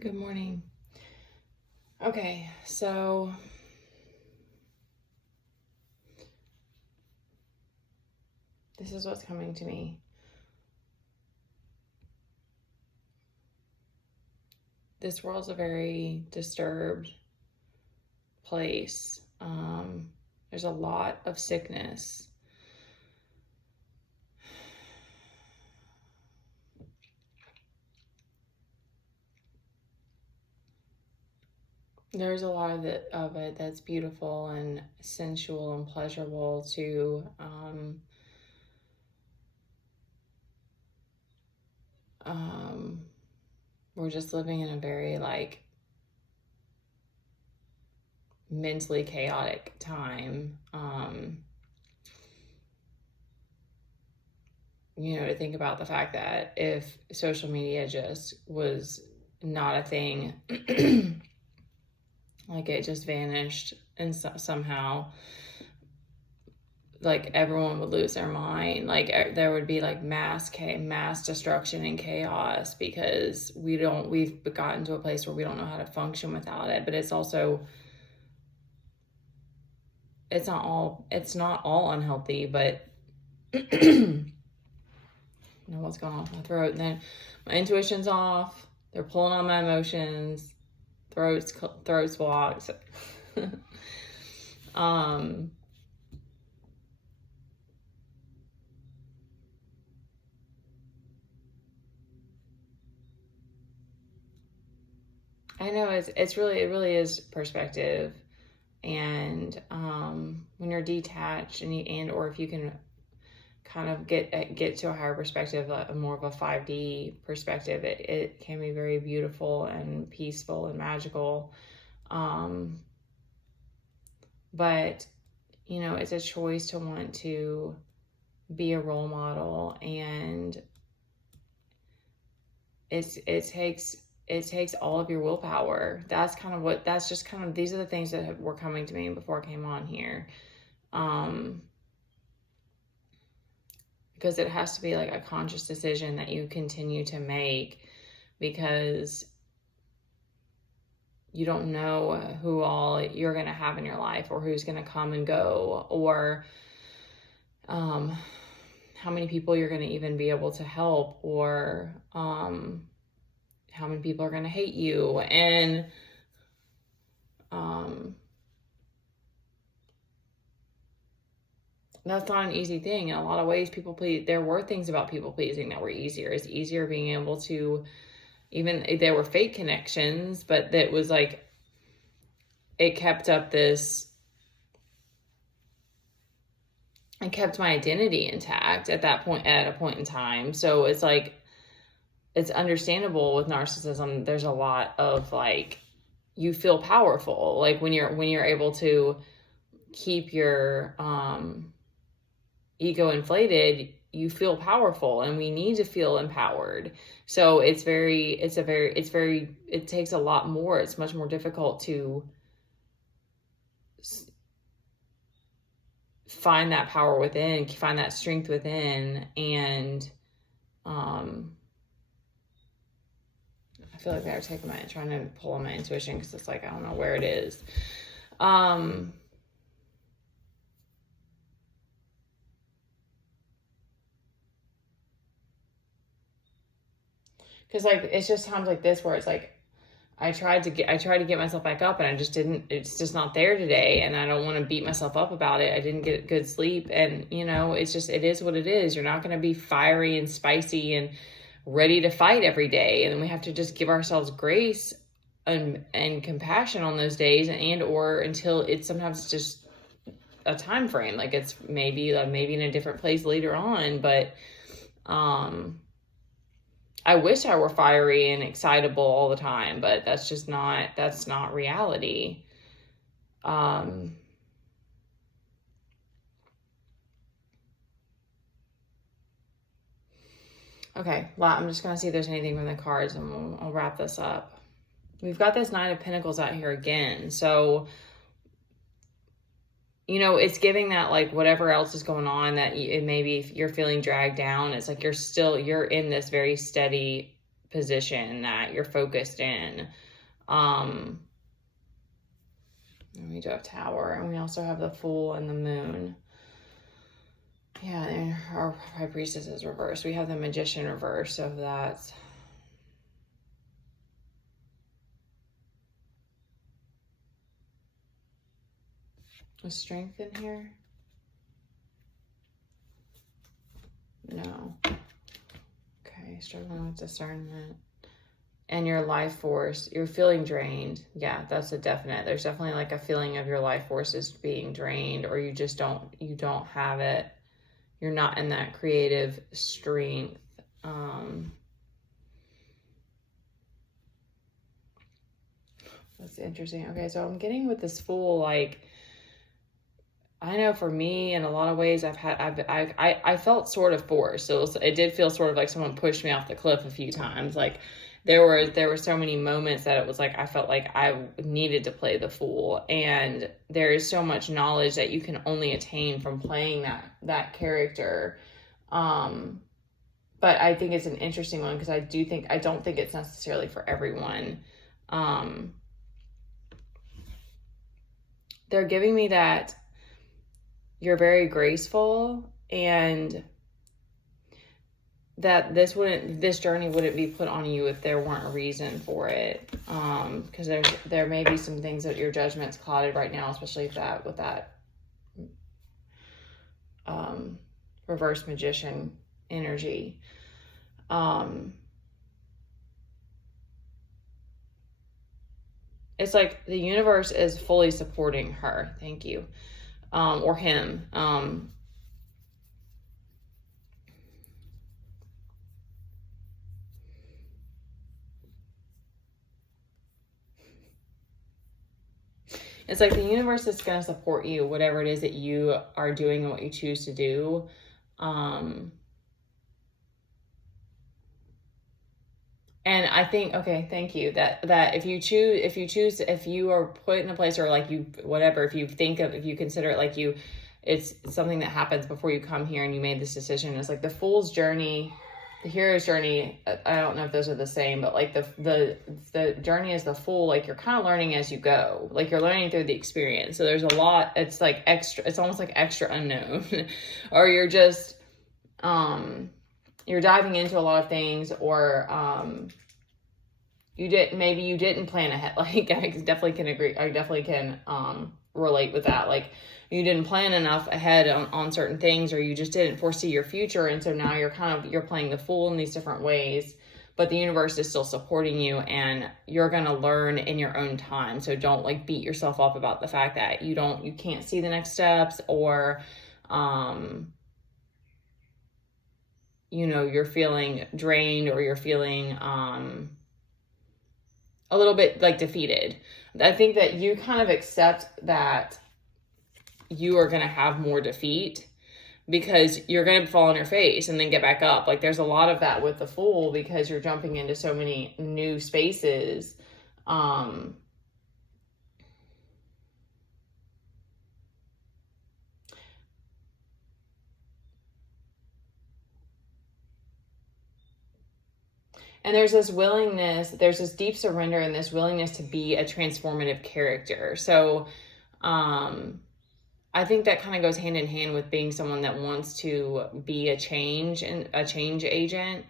Good morning. Okay, so this is what's coming to me. This world's a very disturbed place. There's a lot of sickness. There's a lot of it that's beautiful and sensual and pleasurable to we're just living in a very mentally chaotic time. To think about the fact that if social media just was not a thing, like it just vanished and somehow like everyone would lose their mind, like there would be like mass destruction and chaos because we've gotten to a place where we don't know how to function without it. But it's also, it's not all unhealthy, but what's going on with my throat. And then my intuition's off, they're pulling on my emotions, throat's blocked. I know it really is perspective. And when you're detached or if you can kind of get to a higher perspective, more of a 5D perspective, it can be very beautiful and peaceful and magical. But it's a choice to want to be a role model, and it takes all of your willpower. These are the things that were coming to me before I came on here. Because it has to be like a conscious decision that you continue to make, because you don't know who all you're going to have in your life, or who's going to come and go, or how many people you're going to even be able to help, or how many people are going to hate you. And that's not an easy thing. In a lot of ways, there were things about people pleasing that were easier. It's easier being able to, even if there were fake connections, but that was like, it kept up this, and kept my identity intact at a point in time. So it's like, it's understandable with narcissism. There's a lot of like, you feel powerful. Like when you're able to keep your ego inflated, you feel powerful, and we need to feel empowered. So it takes a lot more. It's much more difficult to find that power within, find that strength within. And I feel like they're trying to pull on my intuition, because it's like, I don't know where it is. Because like, it's just times like this where it's like, I tried to get myself back up, and it's just not there today. And I don't want to beat myself up about it. I didn't get good sleep. And it is what it is. You're not going to be fiery and spicy and ready to fight every day. And then we have to just give ourselves grace and compassion on those days, or until it's sometimes just a time frame. Like it's maybe in a different place later on. But, I wish I were fiery and excitable all the time, but that's not reality. Okay, well, I'm just going to see if there's anything from the cards, and I'll wrap this up. We've got this Nine of Pentacles out here again. So, it's giving that, like, whatever else is going on, that maybe if you're feeling dragged down, it's like you're in this very steady position that you're focused in. We do have Tower, and we also have the Fool and the Moon. Yeah, and our High Priestess is reversed. We have the Magician reversed, so that's... Was Strength in here? No. Okay, struggling with discernment. And your life force, you're feeling drained. Yeah, that's a definite. There's definitely like a feeling of your life force is being drained, or you just don't have it. You're not in that creative strength. That's interesting. Okay, so I'm getting with this Fool, like, I know for me, in a lot of ways, I felt sort of forced. So it did feel sort of like someone pushed me off the cliff a few times. Like there were so many moments that it was like I felt like I needed to play the Fool, and there is so much knowledge that you can only attain from playing that character. But I think it's an interesting one because I don't think it's necessarily for everyone. They're giving me that you're very graceful, and that this journey wouldn't be put on you if there weren't a reason for it. Because there may be some things that your judgment's clouded right now, especially with that reverse Magician energy. It's like the universe is fully supporting her. Thank you. Or him. It's like the universe is going to support you, whatever it is that you are doing and what you choose to do. And I think, okay, thank you. That if you are put in a place, or like if you consider it like it's something that happens before you come here and you made this decision. It's like the Fool's journey, the hero's journey. I don't know if those are the same, but like the journey as the Fool, like you're kind of learning as you go, like you're learning through the experience. So there's a lot, it's like extra, it's almost like extra unknown, or you're just, you're diving into a lot of things, or you didn't plan ahead. Like I definitely can agree. I definitely can relate with that. Like you didn't plan enough ahead on certain things, or you just didn't foresee your future, and so now you're playing the Fool in these different ways. But the universe is still supporting you, and you're gonna learn in your own time. So don't like beat yourself up about the fact that you can't see the next steps, or you're feeling drained, or you're feeling a little bit like defeated. I think that you kind of accept that you are going to have more defeat, because you're going to fall on your face and then get back up. Like there's a lot of that with the Fool, because you're jumping into so many new spaces. And there's this willingness, there's this deep surrender and this willingness to be a transformative character. So I think that kind of goes hand in hand with being someone that wants to be a change agent.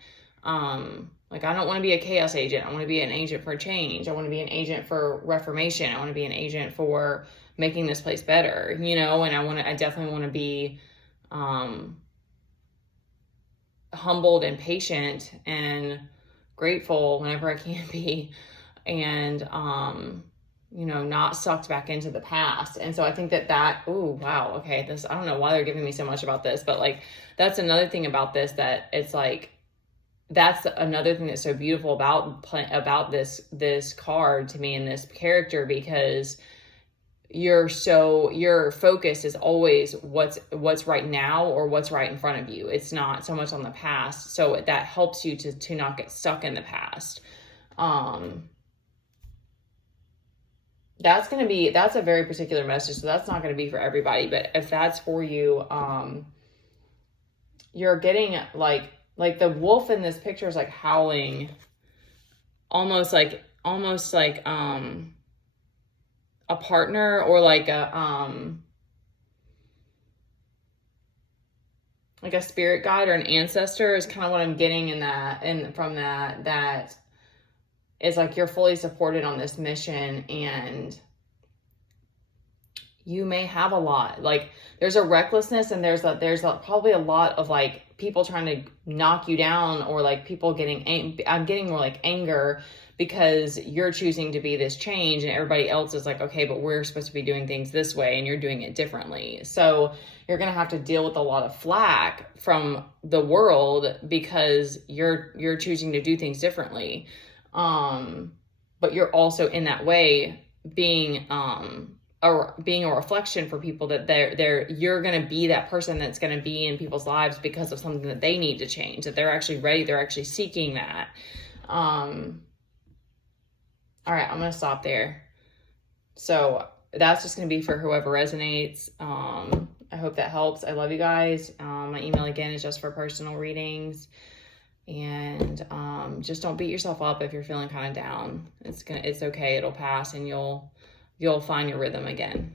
Like I don't want to be a chaos agent. I want to be an agent for change. I want to be an agent for reformation. I want to be an agent for making this place better, and I definitely want to be humbled and patient and grateful whenever I can be, and not sucked back into the past. And so I think oh wow, okay, this, I don't know why they're giving me so much about this, but like that's another thing about this, that it's like that's another thing that's so beautiful about this card to me and this character, because your focus is always what's right now, or what's right in front of you. It's not so much on the past. So that helps you to not get stuck in the past. That's a very particular message. So that's not going to be for everybody, but if that's for you, you're getting like the wolf in this picture is like howling almost like a partner, or like a spirit guide or an ancestor is kind of what I'm getting in that, and from that is like you're fully supported on this mission, and you may have a lot. Like there's a recklessness, and there's probably a lot of like people trying to knock you down, or like people getting I'm getting more like anger because you're choosing to be this change, and everybody else is like, okay, but we're supposed to be doing things this way and you're doing it differently. So you're going to have to deal with a lot of flack from the world because you're choosing to do things differently. But you're also in that way being a reflection for people, that you're going to be that person that's going to be in people's lives because of something that they need to change, that they're actually ready, they're actually seeking that. All right, I'm going to stop there. So that's just going to be for whoever resonates. I hope that helps. I love you guys. My email again is just for personal readings. And just don't beat yourself up if you're feeling kind of down. It's okay. It'll pass, and you'll find your rhythm again.